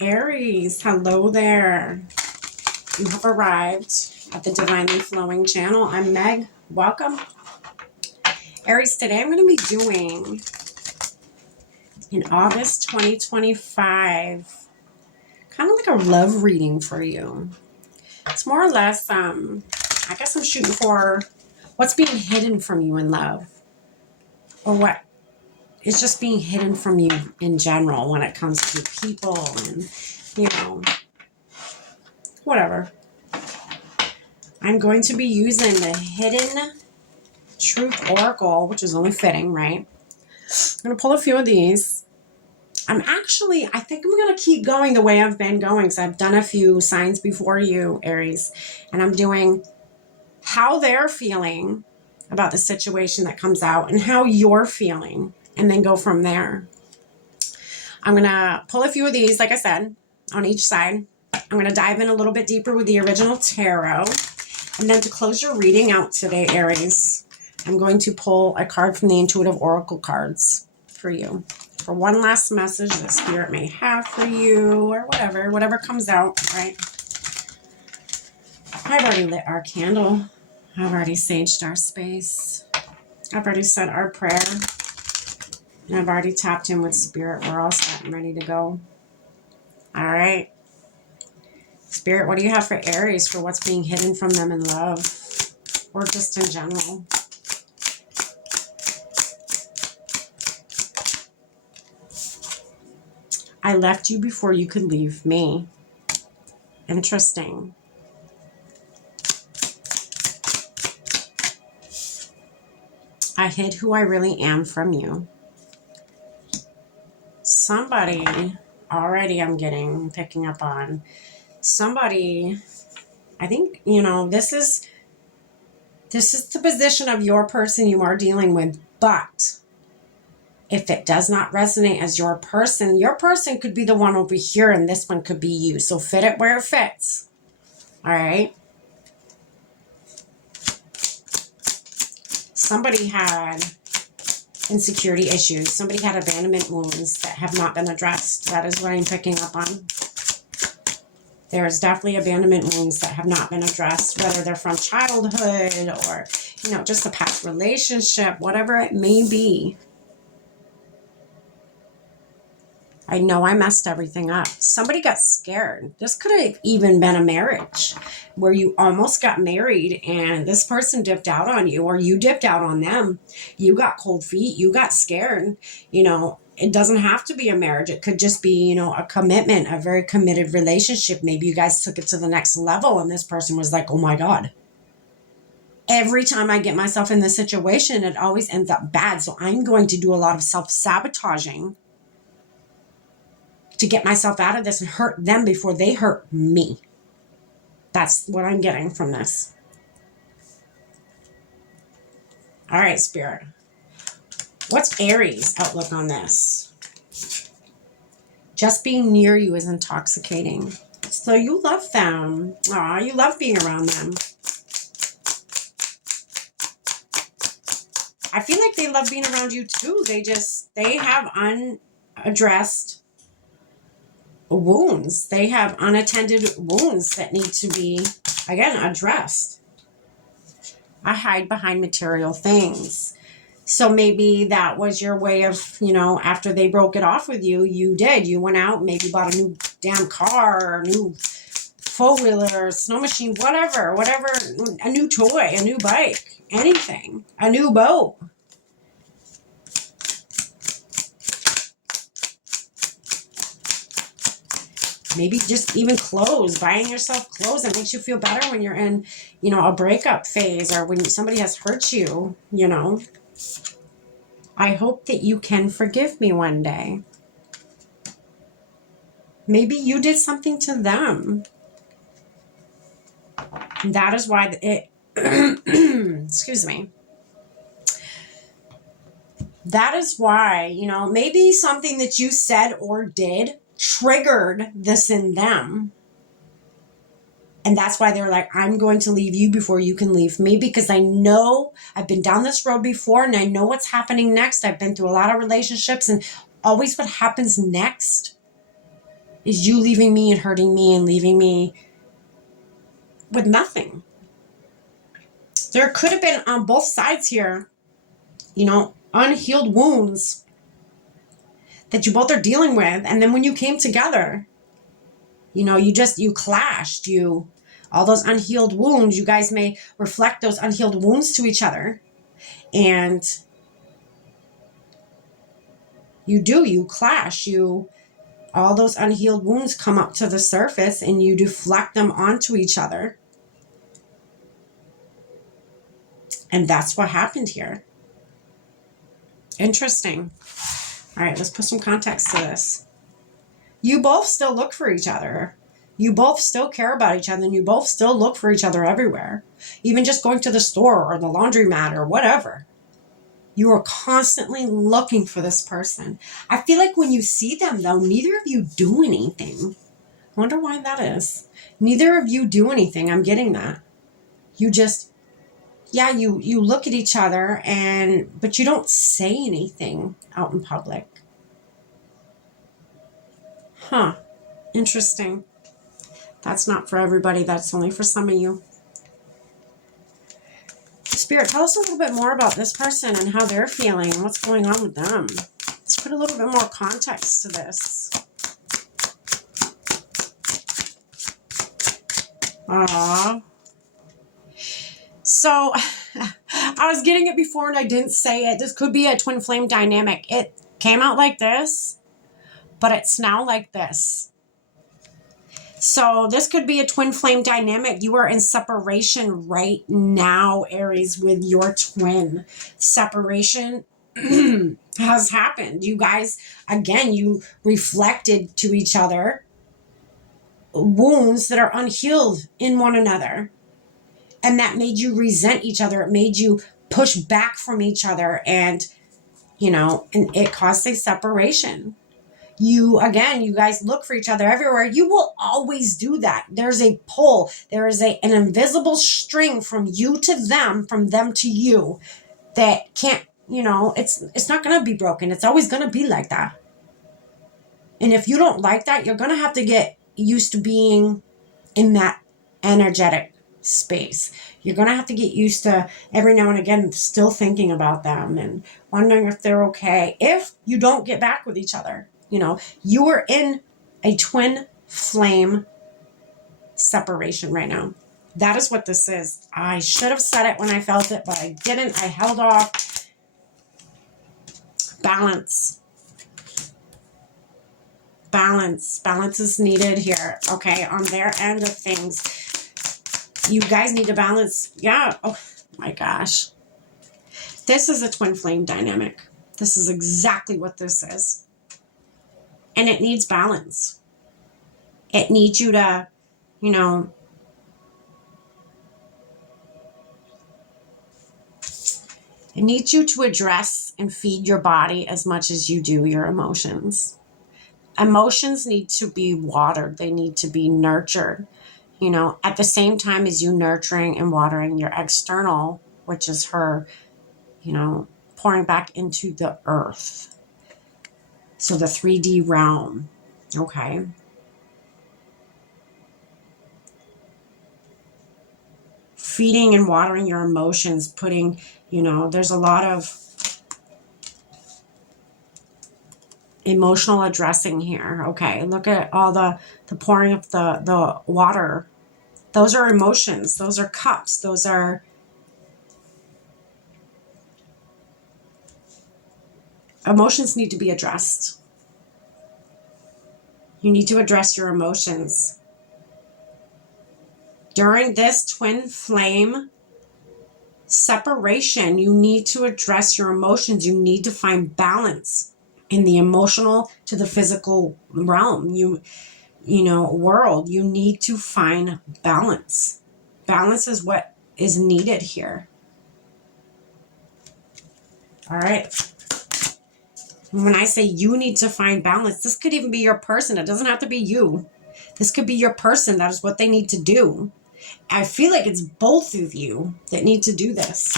Aries, hello there. You have arrived at the Divinely Flowing channel. I'm Meg. Welcome. Aries, today I'm going to be doing in August 2025, kind of like a love reading for you. It's more or less, I guess I'm shooting for what's being hidden from you in love, or what is just being hidden from you in general when it comes to people and, whatever. I'm going to be using the Hidden Truth Oracle, which is only fitting, right? I'm going to pull a few of these. I think I'm going to keep going the way I've been going, because I've done a few signs before you, Aries, and I'm doing how they're feeling about the situation that comes out and how you're feeling, and then go from there. I'm going to pull a few of these, like I said, on each side. I'm going to dive in a little bit deeper with the original tarot. And then to close your reading out today, Aries, I'm going to pull a card from the Intuitive Oracle cards for you. For one last message that Spirit may have for you, or whatever comes out, right? I've already lit our candle. I've already saged our space. I've already said our prayer. And I've already tapped in with Spirit. We're all set and ready to go. All right. Spirit, what do you have for Aries for what's being hidden from them in love, or just in general? I left you before you could leave me. Interesting. I hid who I really am from you. Somebody, already I'm picking up on. Somebody, I think, this is the position of your person you are dealing with, but if it does not resonate as your person could be the one over here, and this one could be you. So fit it where it fits. All right. Somebody had insecurity issues. Somebody had abandonment wounds that have not been addressed. That is what I'm picking up on. There's definitely abandonment wounds that have not been addressed, whether they're from childhood or, just a past relationship, whatever it may be. I know I messed everything up. Somebody got scared. This could have even been a marriage where you almost got married and this person dipped out on you, or you dipped out on them. You got cold feet. You got scared. It doesn't have to be a marriage. It could just be, a commitment, a very committed relationship. Maybe you guys took it to the next level and this person was like, oh my God. Every time I get myself in this situation, it always ends up bad. So I'm going to do a lot of self-sabotaging to get myself out of this and hurt them before they hurt me. That's what I'm getting from this. All right, Spirit. What's Aries' outlook on this? Just being near you is intoxicating. So you love them. Aw, you love being around them. I feel like they love being around you too. They have unaddressed wounds. They have unattended wounds that need to be, again, addressed. I hide behind material things. So maybe that was your way of, after they broke it off with you, you went out, maybe bought a new damn car, or a new four-wheeler, snow machine, whatever, a new toy, a new bike, anything, a new boat. Maybe just even clothes, buying yourself clothes that makes you feel better when you're in, a breakup phase, or when somebody has hurt you, I hope that you can forgive me one day. Maybe you did something to them. That is why excuse me. That is why, maybe something that you said or did triggered this in them. And that's why they're like, I'm going to leave you before you can leave me, because I know I've been down this road before and I know what's happening next. I've been through a lot of relationships, and always what happens next is you leaving me and hurting me and leaving me with nothing. There could have been on both sides here, you know, unhealed wounds that you both are dealing with. And then when you came together, you know, you clashed, all those unhealed wounds, you guys may reflect those unhealed wounds to each other. And you clash, all those unhealed wounds come up to the surface and you deflect them onto each other. And that's what happened here. Interesting. All right, let's put some context to this. You both still look for each other. You both still care about each other, and you both still look for each other everywhere. Even just going to the store or the laundromat or whatever. You are constantly looking for this person. I feel like when you see them, though, neither of you do anything. I wonder why that is. Neither of you do anything. I'm getting that. You just, you look at each other, but you don't say anything out in public. Huh. Interesting. That's not for everybody. That's only for some of you. Spirit, tell us a little bit more about this person and how they're feeling. What's going on with them? Let's put a little bit more context to this. Aww. So, I was getting it before and I didn't say it. This could be a twin flame dynamic. It came out like this, but it's now like this. So this could be a twin flame dynamic. You are in separation right now, Aries, with your twin. Separation has happened. You guys, again, you reflected to each other wounds that are unhealed in one another. And that made you resent each other. It made you push back from each other. And, and it caused a separation. You guys look for each other everywhere. You will always do that. There's a pull. There is an invisible string from you to them, from them to you, that can't, it's not going to be broken. It's always going to be like that. And if you don't like that, you're going to have to get used to being in that energetic space. You're going to have to get used to every now and again still thinking about them and wondering if they're okay. If you don't get back with each other. You are in a twin flame separation right now. That is what this is. I should have said it when I felt it, but I didn't. I held off. Balance. Balance is needed here, okay, on their end of things. You guys need to balance. Yeah. Oh, my gosh. This is a twin flame dynamic. This is exactly what this is. And it needs balance. It needs you to, it needs you to address and feed your body as much as you do your emotions. Emotions need to be watered. They need to be nurtured, at the same time as you nurturing and watering your external, which is her, pouring back into the earth. So the 3D realm, okay? Feeding and watering your emotions, putting, there's a lot of emotional addressing here. Okay, look at all the pouring of the water. Those are emotions. Those are cups. Those are emotions need to be addressed. You need to address your emotions. During this twin flame separation, you need to address your emotions. You need to find balance in the emotional to the physical realm. World. You need to find balance. Balance is what is needed here. All right. When I say you need to find balance, this could even be your person. It doesn't have to be you. This could be your person. That is what they need to do. I feel like it's both of you that need to do this.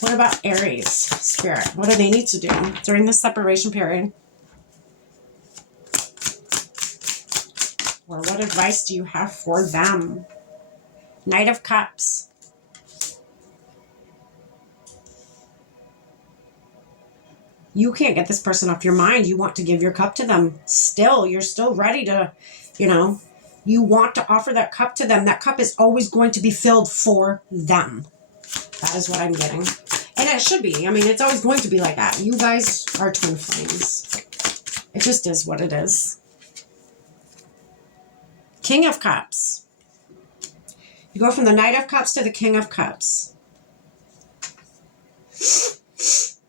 What about Aries, Spirit? What do they need to do during this separation period? for? What advice do you have for them? Knight of Cups. You can't get this person off your mind. You want to give your cup to them still. You're still ready to, you know, you want to offer that cup to them. That cup is always going to be filled for them. That is what I'm getting. And it should be. I mean, it's always going to be like that. You guys are twin flames. It just is what it is. King of Cups. You go from the Knight of Cups to the King of Cups.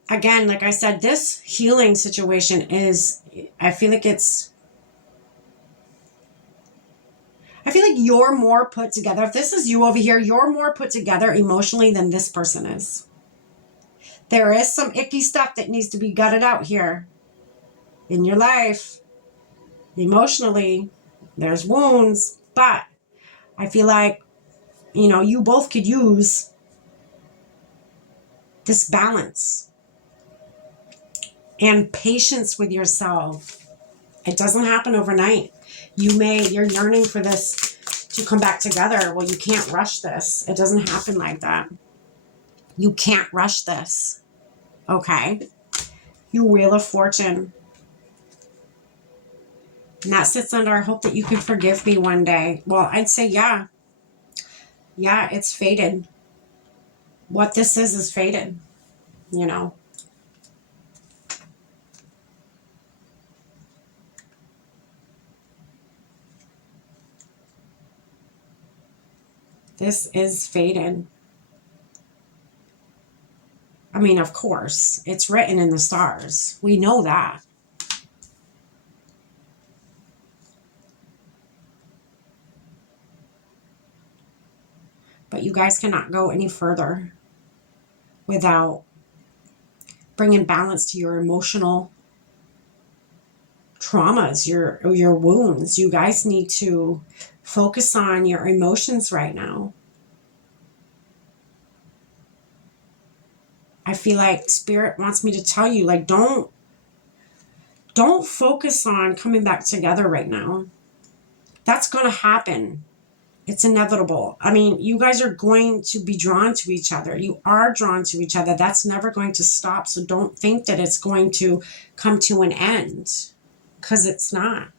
Again, like I said, this healing situation is, I feel like you're more put together. If this is you over here, you're more put together emotionally than this person is. There is some icky stuff that needs to be gutted out here in your life. Emotionally, there's wounds, but I feel like, you know, you both could use this balance and patience with yourself. It doesn't happen overnight. You're yearning for this to come back together. Well, you can't rush this. It doesn't happen like that. You can't rush this. Okay? You Wheel of Fortune. And that sits under, I hope that you can forgive me one day. Well, I'd say, yeah. Yeah, it's fated. What this is fated. You know? This is fated. I mean, of course, it's written in the stars. We know that. But you guys cannot go any further without bringing balance to your emotional traumas, your wounds. You guys need to focus on your emotions right now. I feel like Spirit wants me to tell you, like, don't focus on coming back together right now. That's going to happen. It's inevitable. I mean, you guys are going to be drawn to each other. You are drawn to each other. That's never going to stop. So don't think that it's going to come to an end, because it's not.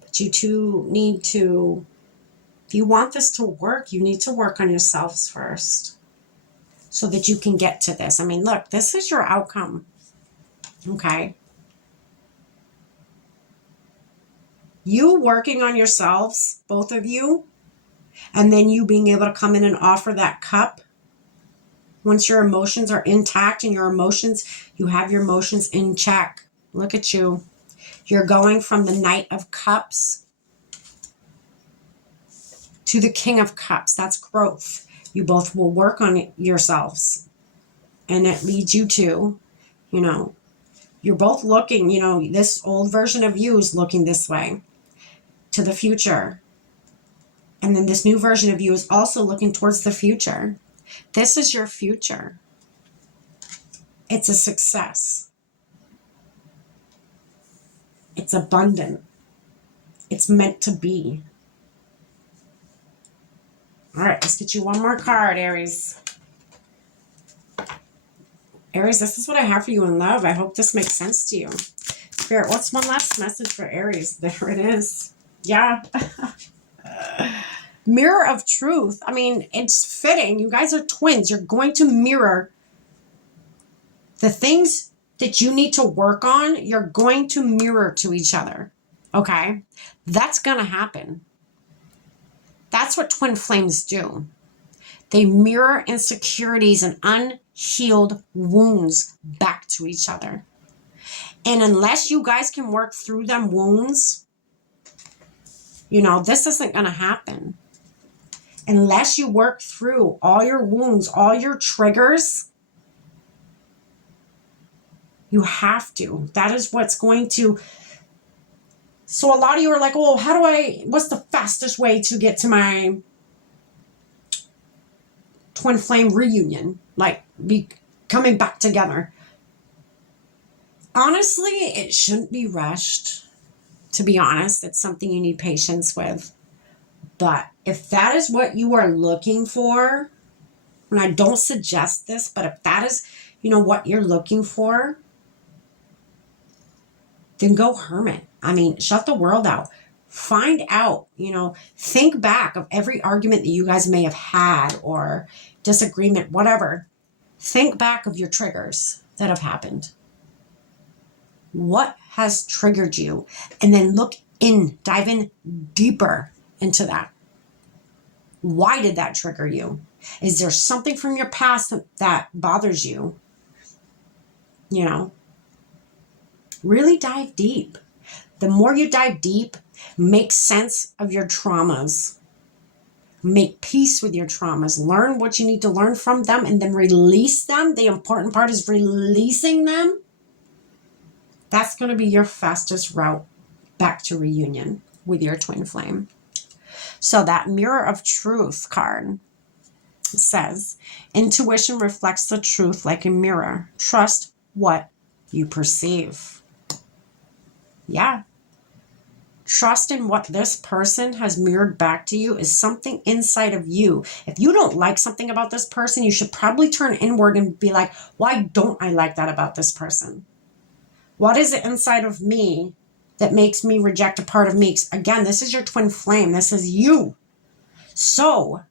But you two need to, if you want this to work, you need to work on yourselves first so that you can get to this. I mean, look, this is your outcome. Okay? You working on yourselves, both of you, and then you being able to come in and offer that cup once your emotions are intact and you have your emotions in check. Look at you. You're going from the Knight of Cups to the King of Cups. That's growth. You both will work on yourselves. And it leads you to, you know, you're both looking, you know, this old version of you is looking this way to the future. And then this new version of you is also looking towards the future. This is your future. It's a success. It's abundant. It's meant to be. All right, let's get you one more card, Aries. Aries, this is what I have for you in love. I hope this makes sense to you. Spirit, what's one last message for Aries? There it is. Yeah. Mirror of truth. I mean, it's fitting. You guys are twins. You're going to mirror the things that you need to work on. You're going to mirror to each other. Okay? That's going to happen. That's what twin flames do. They mirror insecurities and unhealed wounds back to each other. And unless you guys can work through them wounds, you know, this isn't going to happen. Unless you work through all your wounds, all your triggers, you have to. That is what's going to. So a lot of you are like, well, what's the fastest way to get to my twin flame reunion? Like, be coming back together. Honestly, it shouldn't be rushed. to be honest. It's something you need patience with. But if that is what you are looking for, and I don't suggest this, but if that is, what you're looking for, then go hermit. I mean, shut the world out. Find out, think back of every argument that you guys may have had or disagreement, whatever. Think back of your triggers that have happened. What has triggered you? And then dive in deeper into that. Why did that trigger you? Is there something from your past that bothers you? Really dive deep. The more you dive deep, make sense of your traumas. Make peace with your traumas. Learn what you need to learn from them and then release them. The important part is releasing them. That's going to be your fastest route back to reunion with your twin flame. So that Mirror of Truth card says, intuition reflects the truth like a mirror. Trust what you perceive. Yeah. Trust in what this person has mirrored back to you is something inside of you. If you don't like something about this person, you should probably turn inward and be like, why don't I like that about this person? What is it inside of me that makes me reject a part of me? Again, this is your twin flame. This is you. So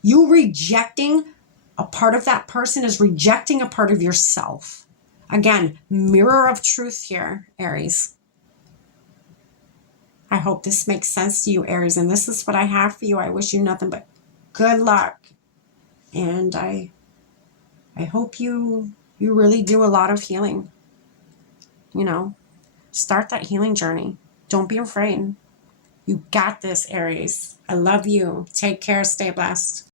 you rejecting a part of that person is rejecting a part of yourself. Again, mirror of truth here, Aries. I hope this makes sense to you, Aries. And this is what I have for you. I wish you nothing but good luck. And I hope you really do a lot of healing. Start that healing journey. Don't be afraid. You got this, Aries. I love you. Take care. Stay blessed.